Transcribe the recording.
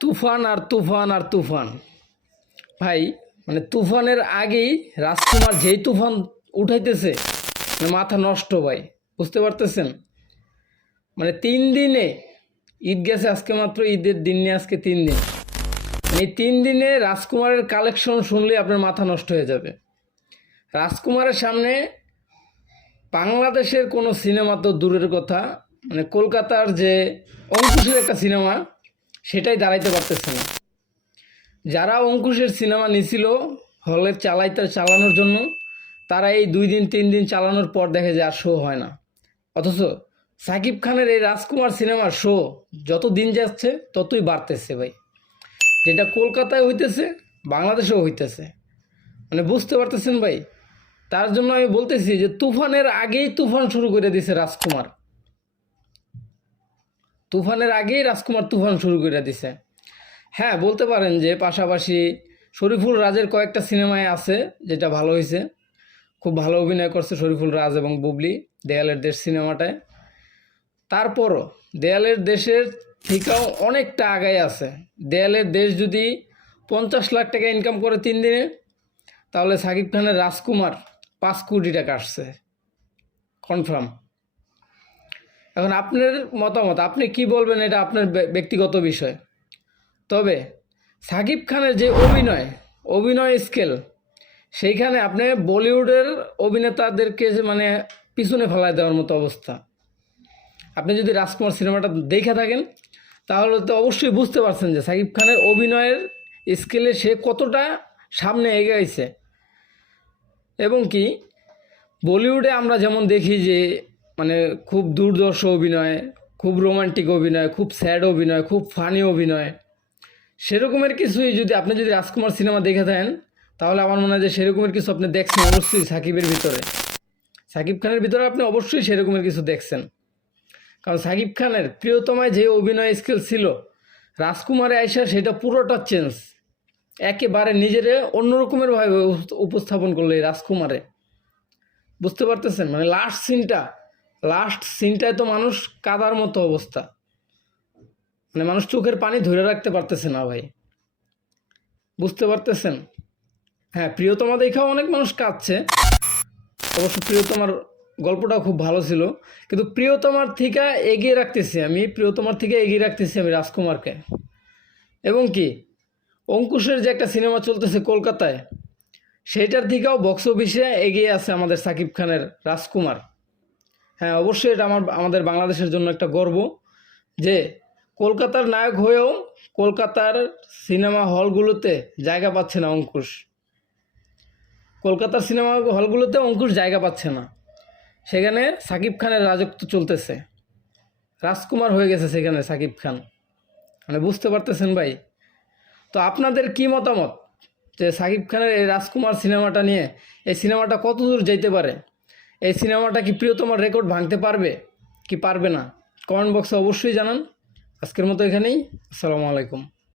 তুফান আর তুফান আর তুফান। ভাই মানে তুফানের আগেই রাজকুমার যেই তুফান উঠাইতেছে মানে মাথা নষ্ট ভাই, বুঝতে পারতেছেন? মানে তিন দিনে, ঈদ গেছে আজকে মাত্র, ঈদের দিন নিয়ে আজকে তিন দিন। এই তিন দিনে রাজকুমারের কালেকশন শুনলে আপনার মাথা নষ্ট হয়ে যাবে। রাজকুমারের সামনে বাংলাদেশের কোনো সিনেমা তো দূরের কথা মানে কলকাতার যে অঙ্কুশের একটা সিনেমা সেটাই দাঁড়াইতে পারতেছে না। যারা অঙ্কুশের সিনেমা নিছিল, হলের চালাইতে চালানোর জন্য, তারা এই দুই দিন, তিন দিন চালানোর পর দেখে যে আর শো হয় না। অথচ সাকিব খানের এই রাজকুমার সিনেমার শো যত দিন যাচ্ছে, ততই বাড়তেছে ভাই। যেটা কলকাতায় হইতেছে, বাংলাদেশেও হইতেছে। মানে বুঝতে পারতেছেন ভাই? তার জন্য আমি বলতেছি যে, তুফানের আগেই তুফান শুরু করে দিয়েছে রাজকুমার। তুফানের আগেই রাজকুমার তুফান শুরু করে দিছে। হ্যাঁ বলতে পারেন যে পাশাপাশি শরীফুল রাজের কয়েকটা সিনেমায় আছে যেটা ভালো হয়েছে। খুব ভালো অভিনয় করছে শরীফুল রাজ এবং বুবলি দেয়ালের দেশ সিনেমাটায়। তারপরও দেয়ালের দেশের থেকেও অনেকটা আগায় আছে। দেয়ালের দেশ যদি পঞ্চাশ লাখ টাকা ইনকাম করে তিন দিনে, তাহলে সাকিব খানের রাজকুমার পাঁচ কোটি টাকা আসছে। কনফার্ম এখন আপনার মতামত, আপনি কি বলবেন এটা আপনার ব্য- ব্যক্তিগত বিষয়? তবে সাকিব খানের যে অভিনয় অভিনয় স্কেল, সেইখানে আপনি বলিউডের অভিনেতাদেরকে মানে পিছনে ফেলায় দেওয়ার মতো অবস্থা। আপনি যদি রাজকুমার সিনেমাটা দেখে থাকেন, তাহলে তো অবশ্যই বুঝতে পারছেন যে সাকিব খানের অভিনয়ের স্কেলে সে কতটা সামনে এগিয়েছে এবং কি, বলিউডে আমরা যেমন দেখি যে মানে খুব দুর্দর্শ অভিনয়, খুব রোমান্টিক অভিনয়, খুব স্যাড অভিনয়, খুব ফানি অভিনয়। সেরকমের কিছুই যদি আপনি যদি রাজকুমার সিনেমা দেখে থাকেন, তাহলে আমার মনে হয় যে সেরকমের কিছু আপনি দেখছেন অবশ্যই সাকিবের ভিতরে। সাকিব খানের ভিতরে আপনি অবশ্যই সেরকমের কিছু দেখছেন। কারণ সাকিব খানের প্রিয়তমায় যে অভিনয় স্কিল ছিল, রাজকুমারে আইসা সেটা পুরোটা চেঞ্জ একেবারে নিজের অন্যরকমের ভাবে উপস্থাপন করল এই রাজকুমারে। বুঝতে পারতেছেন? মানে লাস্ট সিনটা লাস্ট সিনটায় তো মানুষ কাদার মতো অবস্থা। মানে মানুষ চোখের পানি ধরে রাখতে পারতেছে না ভাই। বুঝতে পারতেছেন? হ্যাঁ প্রিয়তমা দেখাও অনেক মানুষ কাঁদছে। অবশ্য প্রিয়তমার গল্পটা খুব ভালো ছিল। কিন্তু প্রিয়তমার থেকে এগিয়ে রাখতেছি আমি, প্রিয়তমার থেকে এগিয়ে রাখতেছি আমি রাজকুমারকে। এবং কি, অঙ্কুশের যে একটা সিনেমা চলতেছে কলকাতায়, সেইটার থেকেও বক্স অফিসে এগিয়ে আছে আমাদের সাকিব খানের রাজকুমার। হ্যাঁ অবশ্যই এটা আমার, আমাদের বাংলাদেশের জন্য একটা গর্ব যে কলকাতার নায়ক হয়েও কলকাতার সিনেমা হলগুলোতে জায়গা পাচ্ছে না অঙ্কুশ। কলকাতার সিনেমা হলগুলোতে অঙ্কুশ জায়গা পাচ্ছে না। সেখানে সাকিব খানের রাজত্ব চলতেছে। রাজকুমার হয়ে গেছে সেখানে সাকিব খান। মানে বুঝতে পারতেছেন ভাই? তো আপনাদের কি মতামত? যে সাকিব খানের এই রাজকুমার সিনেমাটা নিয়ে, এই সিনেমাটা কত দূর যেতে পারে? এই সিনেমাটা কি প্রিয় তোমার রেকর্ড ভাঙতে পারবে? কি পারবে না? কমেন্ট বক্সে অবশ্যই জানান। আজকের মতো এখানেই। আসসালামু আলাইকুম।